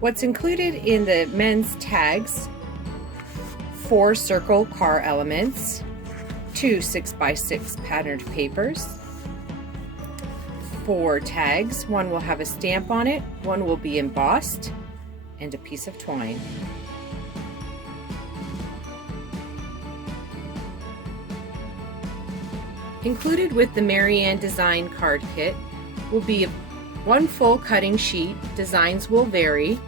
What's included in the men's tags: 4 circle car elements, 2 6x6 patterned papers, 4 tags. One will have a stamp on it, one will be embossed, and a piece of twine. Included with the Marianne design card kit will be 1 full cutting sheet, designs will vary,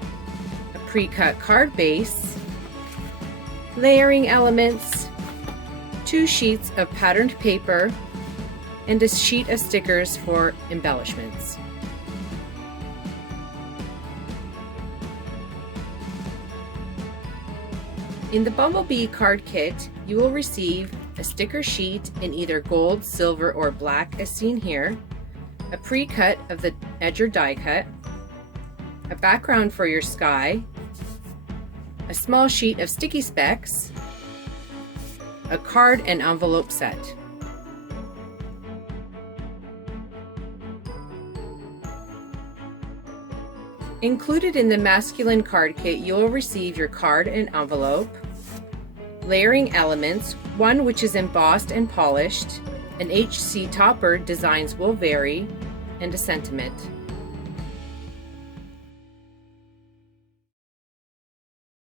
a pre-cut card base, layering elements, 2 sheets of patterned paper, and a sheet of stickers for embellishments. In the Bumble Bee card kit, you will receive a sticker sheet in either gold, silver, or black as seen here, a pre-cut of the Edger die cut, a background for your sky, a small sheet of sticky specs, a card and envelope set. Included in the masculine card kit, you will receive your card and envelope, layering elements, one which is embossed and polished, an HC topper, designs will vary, and a sentiment.